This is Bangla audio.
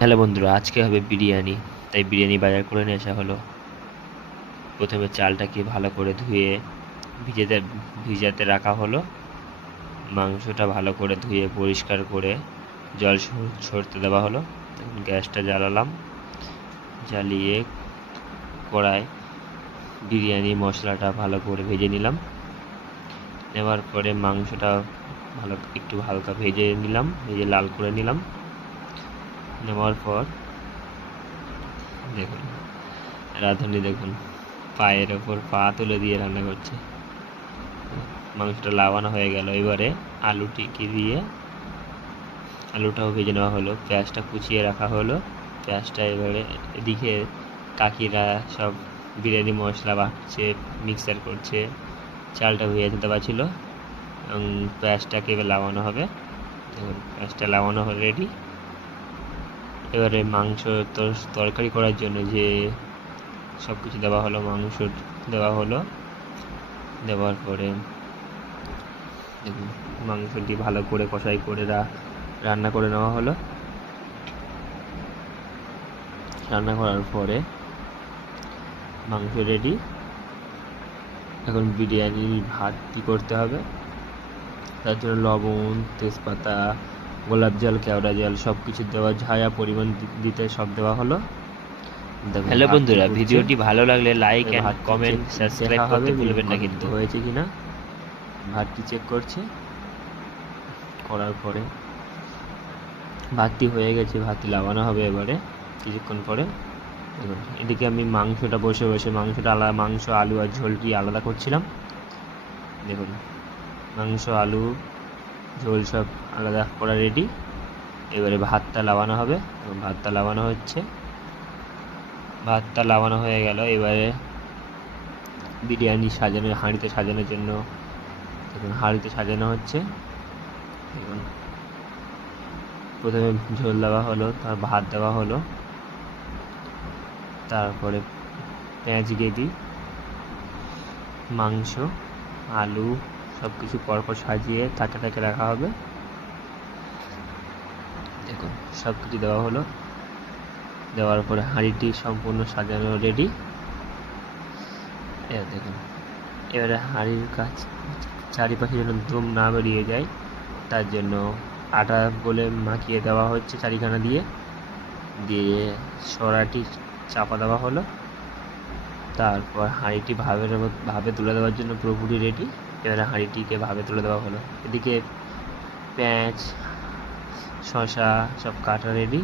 হ্যালো বন্ধুরা, আজকে হবে বিরিয়ানি। তাই বিরিয়ানি বাজার করে নিয়ে আসা হলো। প্রথমে চালটাকে ভালো করে ধুয়ে ভিজাতে রাখা হলো। মাংসটা ভালো করে ধুয়ে পরিষ্কার করে জল ঝরতে দেওয়া হলো। তখন গ্যাসটা জ্বালালাম, জ্বালিয়ে কড়ায় বিরিয়ানি মশলাটা ভালো করে ভেজে নিলাম। নেওয়ার পরে মাংসটা একটু হালকা ভেজে নিলাম, ভেজে লাল করে নিলাম। নেওয়ার পর দেখুন রাঁধুনি দেখুন পায়ের ওপর পা তুলে দিয়ে রান্না করছে। মাংসটা লাবানো হয়ে গেল। এবারে আলুটিকে দিয়ে আলুটাও ভেজে নেওয়া হলো। পেঁয়াজটা কুচিয়ে রাখা হলো। পেঁয়াজটা এবারে এদিকে কাকিরা সব বিরিয়ানি মশলা বাটছে, মিক্সার করছে। চালটা হয়ে যেতে পারছিল এবং পেঁয়াজটাকে এবার লাবানো হবে। দেখুন পেঁয়াজটা লাবানো হয়ে রেডি। এবারে মাংস তরকারি করার জন্য যে সব কিছু দেওয়া হলো, মাংস দেওয়া হলো। দেওয়ার পরে দেখুন মাংসটি ভালো করে কষাই করে রান্না করে নেওয়া হলো। রান্না করার পরে মাংস রেডি। এখন বিরিয়ানির ভাত কী করতে হবে, তার জন্য লবণ, তেজপাতা, গোলাপ জল, কেওড়া জল সব কিছু দেওয়া, ঝায়া পরিমাণ দিতে সব দেওয়া হলো। হ্যালো বন্ধুরা, ভিডিওটি ভালো লাগলে লাইক এন্ড কমেন্ট সাবস্ক্রাইব করতে ভুলবেন না কিন্তু। হয়েছে কিনা ভাতটি চেক করছে। করার পরে ভাতটি হয়ে গেছে, ভাতটি লাগানো হবে এবারে কিছুক্ষণ পরে। দেখুন এদিকে আমি মাংসটা বসে মাংস, আলু আর ঝোলটি আলাদা করছিলাম। দেখুন মাংস, আলু, ঝোল সব আলাদা করা রেডি। এবারে ভাতটা লাগানো হবে এবং ভাতটা লাগানো হচ্ছে। ভাতটা লাগানো হয়ে গেল। এবারে বিরিয়ানি হাঁড়িতে সাজানোর জন্য দেখুন হাঁড়িতে সাজানো হচ্ছে। দেখুন প্রথমে ঝোল দেওয়া হলো, তার ভাত দেওয়া হলো, তারপরে পেঁয়াজ কেটে মাংস, আলু সব কিছু পরপর সাজিয়ে তাকে রাখা হবে। দেখুন সব কিছু দেওয়া হলো। দেওয়ার পরে হাঁড়িটি সম্পূর্ণ সাজানো রেডি। দেখুন এবারে হাঁড়ির কাজ চারিপাশে যেন দম না বেরিয়ে যায় তার জন্য আটা বলে মাখিয়ে দেওয়া হচ্ছে চারিখানা দিয়ে সরাটি চাপা দেওয়া হলো। তারপর হাঁড়িটি ভাবে তুলে দেওয়ার জন্য পুরোপুরি রেডি। এবারে হাঁড়িটিকে ভাবে তুলে দেওয়া হলো। এদিকে পেঁয়াজ, শসা সব কাটা রেডি।